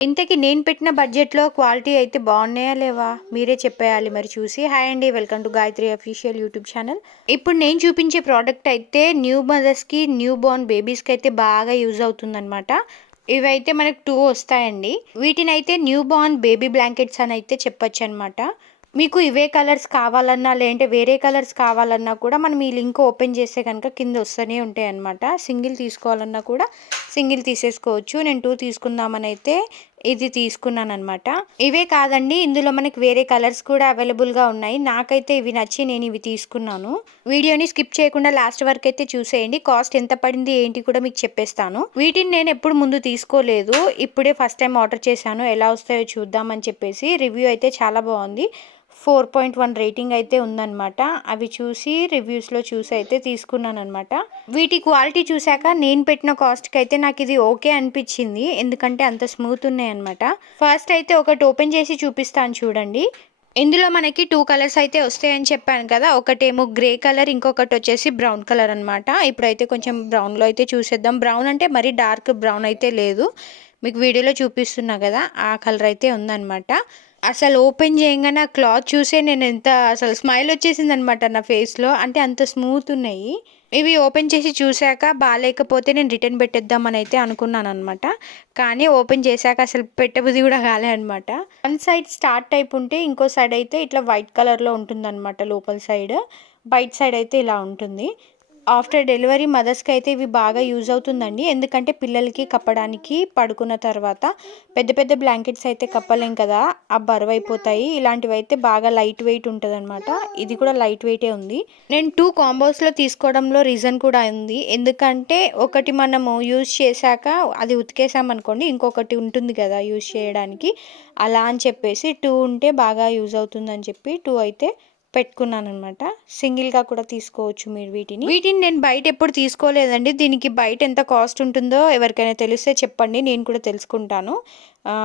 ఇంతకీ నేను పెట్టిన బడ్జెట్‌లో క్వాలిటీ అయితే బాగున్నాయా లేవా? మీరే చెప్పేయాలి మరి చూసి. హాయ్ అండి. Welcome to Gayatri official YouTube channel. ఇప్పుడు నేను చూపించే ప్రోడక్ట్ అయితే న్యూ మదర్స్‌కి, న్యూ బోర్న్ బేబీస్‌కి అయితే బాగా యూజ్ అవుతుందనమాట. ఇవైతే మనకు 2 వస్తాయండి. వీటినైతే న్యూ బోర్న్ బేబీ బ్లాంకెట్స్ అని అయితే చెప్పొచ్చనమాట. మీకు ఇవే కలర్స్ కావాలన్నా, లేదంటే వేరే కలర్స్ కావాలన్నా కూడా మనం ఈ లింక్ ఓపెన్ చేస్తే కనుక కింద వస్తూనే ఉంటాయన్నమాట. సింగిల్ తీసుకోవాలన్నా కూడా సింగిల్ తీసేసుకోవచ్చు. నేను 2 తీసుకుందామని అయితే ఇది తీసుకున్నాననమాట. ఇవే కాదండి, ఇందులో మనకి వేరే కలర్స్ కూడా అవైలబుల్‌గా ఉన్నాయి. నాకైతే ఇవి నచ్చి నేను ఇవి తీసుకున్నాను. వీడియోని స్కిప్ చేయకుండా లాస్ట్ వరకు అయితే చూసేయండి. కాస్ట్ ఎంత పడింది ఏంటి కూడా మీకు చెప్పేస్తాను. వీటిని నేను ఎప్పుడు ముందు తీసుకోలేదు. ఇప్పుడే ఫస్ట్ టైం ఆర్డర్ చేశాను. ఎలా వస్తాయో చూద్దామని చెప్పేసి. రివ్యూ అయితే చాలా బాగుంది. 4.1 రేటింగ్ అయితే ఉందన్నమాట. అవి చూసి రివ్యూస్‌లో చూసి అయితే తీసుకున్నానన్నమాట. వీటి క్వాలిటీ చూసాక నేను పెట్టిన కాస్ట్‌కి అయితే నాకు ఇది ఓకే అనిపించింది. ఎందుకంటే అంత స్మూత్ ఉన్నాయన్నమాట. ఫస్ట్ అయితే ఒకటి ఓపెన్ చేసి చూపిస్తాను చూడండి. ఇందులో మనకి 2 కలర్స్ అయితే వస్తాయని చెప్పాను కదా! ఒకటేమో గ్రే కలర్, ఇంకొకటి వచ్చేసి బ్రౌన్ కలర్ అనమాట. ఇప్పుడైతే కొంచెం బ్రౌన్‌లో అయితే చూసేద్దాం. బ్రౌన్ అంటే మరీ డార్క్ బ్రౌన్ అయితే లేదు. మీకు వీడియోలో చూపిస్తున్నా కదా! ఆ కలర్ అయితే ఉందన్నమాట. అసలు ఓపెన్ చేయంగానే ఆ క్లాత్ చూసే నేను అసలు స్మైల్ వచ్చేసిందనమాట నా ఫేస్‌లో. అంటే అంత స్మూత్ ఉన్నాయి. ఇవి ఓపెన్ చేసి చూసాక బాలేకపోతే నేను రిటర్న్ పెట్టేద్దామని అయితే అనుకున్నాననమాట. కానీ ఓపెన్ చేశాక అసలు పెట్టబుద్ధి కూడా కాలే అనమాట. వన్ సైడ్ స్టార్ టైప్ ఉంటే ఇంకో సైడ్ అయితే ఇట్లా వైట్ కలర్‌లో ఉంటుందన్నమాట లోపల సైడ్. బయట సైడ్ అయితే ఇలా ఉంటుంది. ఆఫ్టర్ డెలివరీ మదర్స్‌కి అయితే ఇవి బాగా యూజ్ అవుతుందండి. ఎందుకంటే పిల్లలకి కప్పడానికి పడుకున్న తర్వాత పెద్ద పెద్ద బ్లాంకెట్స్ అయితే కప్పలేం కదా! బరువైపోతాయి. ఇలాంటివైతే బాగా లైట్ వెయిట్ ఉంటదనమాట. ఇది కూడా లైట్ వెయిటే ఉంది. నేను 2 కాంబోస్‌లో తీసుకోవడంలో రీజన్ కూడా ఉంది. ఎందుకంటే ఒకటి మనము యూజ్ చేశాక అది ఉతికేసామనుకోండి, ఇంకొకటి ఉంటుంది కదా యూజ్ చేయడానికి. అలా అని చెప్పేసి 2 ఉంటే బాగా యూజ్ అవుతుందని చెప్పి 2 అయితే పెట్టుకున్నాననమాట. సింగిల్‌గా కూడా తీసుకోవచ్చు మీరు వీటిని. వీటిని నేను బయట ఎప్పుడు తీసుకోలేదండి. దీనికి బయట ఎంత కాస్ట్ ఉంటుందో ఎవరికైనా తెలిస్తే చెప్పండి. నేను కూడా తెలుసుకుంటాను.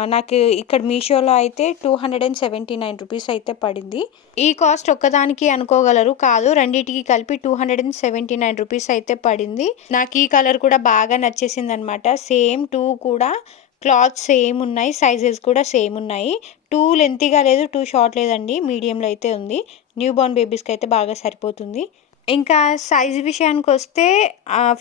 నాకు ఇక్కడ మీషోలో అయితే ₹279 అయితే పడింది. ఈ కాస్ట్ ఒక్కదానికి అనుకోగలరు. కాదు, రెండిటికి కలిపి ₹279 అయితే పడింది. నాకు ఈ కలర్ కూడా బాగా నచ్చేసిందనమాట. సేమ్ 2 కూడా క్లాత్ సేమ్ ఉన్నాయి. సైజెస్ కూడా సేమ్ ఉన్నాయి. 2 లెంతీగా లేదు, 2 షార్ట్ లేదండి. మీడియంలో అయితే ఉంది. న్యూ బోర్న్ బేబీస్‌కి అయితే బాగా సరిపోతుంది. ఇంకా సైజ్ విషయానికొస్తే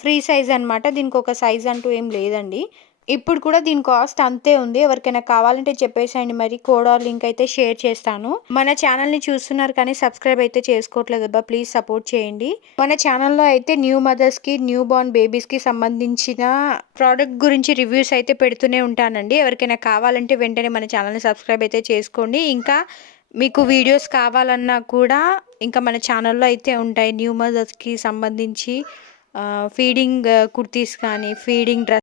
ఫ్రీ సైజ్ అనమాట. దీనికి ఒక సైజ్ అంటూ ఏం లేదండి. ఇప్పుడు కూడా దీని కాస్ట్ అంతే ఉంది. ఎవరికైనా కావాలంటే చెప్పేసేయండి మరి. కోడ్ ఆర్ లింక్ అయితే షేర్ చేస్తాను. మన ఛానల్‌ని చూస్తున్నారు కానీ సబ్స్క్రైబ్ అయితే చేసుకోవట్లేదబ్బా. ప్లీజ్ సపోర్ట్ చేయండి. మన ఛానల్‌లో అయితే న్యూ మదర్స్‌కి, న్యూ బోర్న్ బేబీస్‌కి సంబంధించిన ప్రోడక్ట్ గురించి రివ్యూస్ అయితే పెడుతూనే ఉంటానండి. ఎవరికైనా కావాలంటే వెంటనే మన ఛానల్‌ని సబ్స్క్రైబ్ అయితే చేసుకోండి. ఇంకా మీకు వీడియోస్ కావాలన్నా కూడా ఇంకా మన ఛానల్లో అయితే ఉంటాయి. న్యూ మదర్స్‌కి సంబంధించి ఫీడింగ్ కుర్తీస్ కానీ, ఫీడింగ్ డ్రెస్